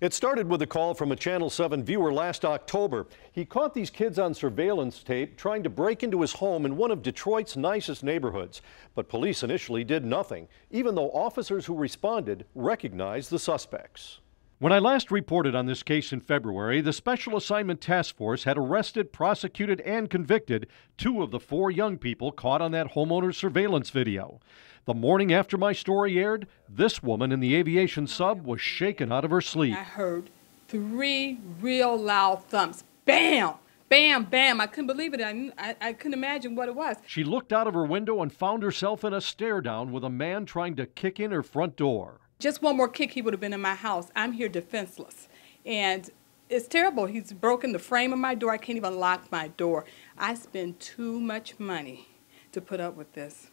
It started with a call from a Channel 7 viewer last October. He caught these kids on surveillance tape trying to break into his home in one of Detroit's nicest neighborhoods. But police initially did nothing, even though officers who responded recognized the suspects. When I last reported on this case in February, the Special Assignment Task Force had arrested, prosecuted, and convicted 2 of the 4 young people caught on that homeowner surveillance video. The morning after my story aired, this woman in the aviation sub was shaken out of her sleep. I heard 3 real loud thumps. Bam! Bam, bam. I couldn't believe it. I couldn't imagine what it was. She looked out of her window and found herself in a stare down with a man trying to kick in her front door. Just one more kick, he would have been in my house. I'm here defenseless. And it's terrible. He's broken the frame of my door. I can't even lock my door. I spend too much money to put up with this.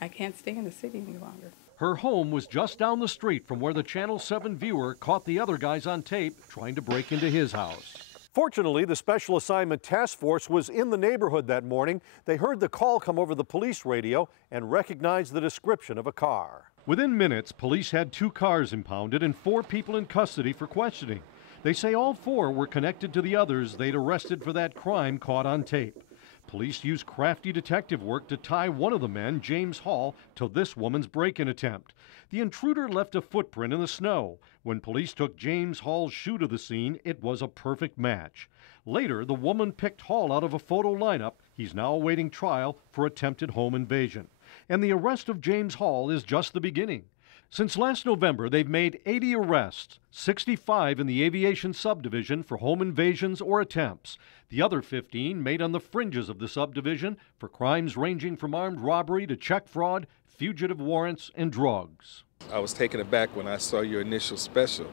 I can't stay in the city any longer. Her home was just down the street from where the Channel 7 viewer caught the other guys on tape trying to break into his house. Fortunately, the Special Assignment Task Force was in the neighborhood that morning. They heard the call come over the police radio and recognized the description of a car. Within minutes, police had 2 cars impounded and 4 people in custody for questioning. They say all 4 were connected to the others they'd arrested for that crime caught on tape. Police used crafty detective work to tie one of the men, James Hall, to this woman's break-in attempt. The intruder left a footprint in the snow. When police took James Hall's shoe to the scene, it was a perfect match. Later, the woman picked Hall out of a photo lineup. He's now awaiting trial for attempted home invasion. And the arrest of James Hall is just the beginning. Since last November, they've made 80 arrests, 65 in the aviation subdivision for home invasions or attempts. The other 15 made on the fringes of the subdivision for crimes ranging from armed robbery to check fraud, fugitive warrants, and drugs. I was taken aback when I saw your initial special,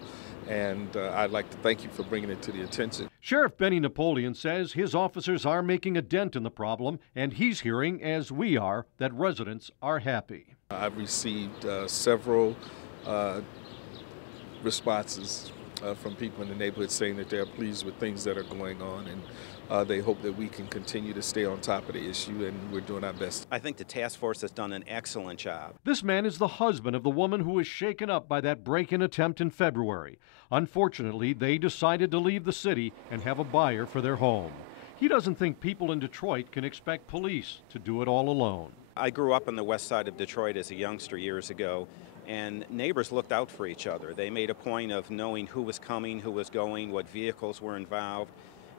and I'd like to thank you for bringing it to the attention. Sheriff Benny Napoleon says his officers are making a dent in the problem, and he's hearing, as we are, that residents are happy. I've received several responses from people in the neighborhood saying that they're pleased with things that are going on, and they hope that we can continue to stay on top of the issue, and we're doing our best. I think the task force has done an excellent job. This man is the husband of the woman who was shaken up by that break-in attempt in February. Unfortunately, they decided to leave the city and have a buyer for their home. He doesn't think people in Detroit can expect police to do it all alone. I grew up on the west side of Detroit as a youngster years ago, and neighbors looked out for each other. They made a point of knowing who was coming, who was going, what vehicles were involved.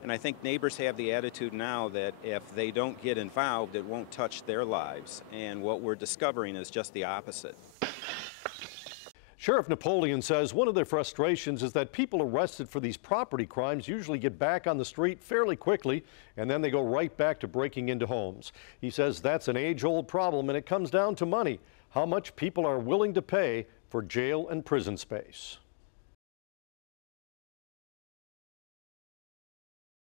And I think neighbors have the attitude now that if they don't get involved, it won't touch their lives. And what we're discovering is just the opposite. Sheriff Napoleon says one of their frustrations is that people arrested for these property crimes usually get back on the street fairly quickly, and then they go right back to breaking into homes. He says that's an age-old problem, and it comes down to money, how much people are willing to pay for jail and prison space.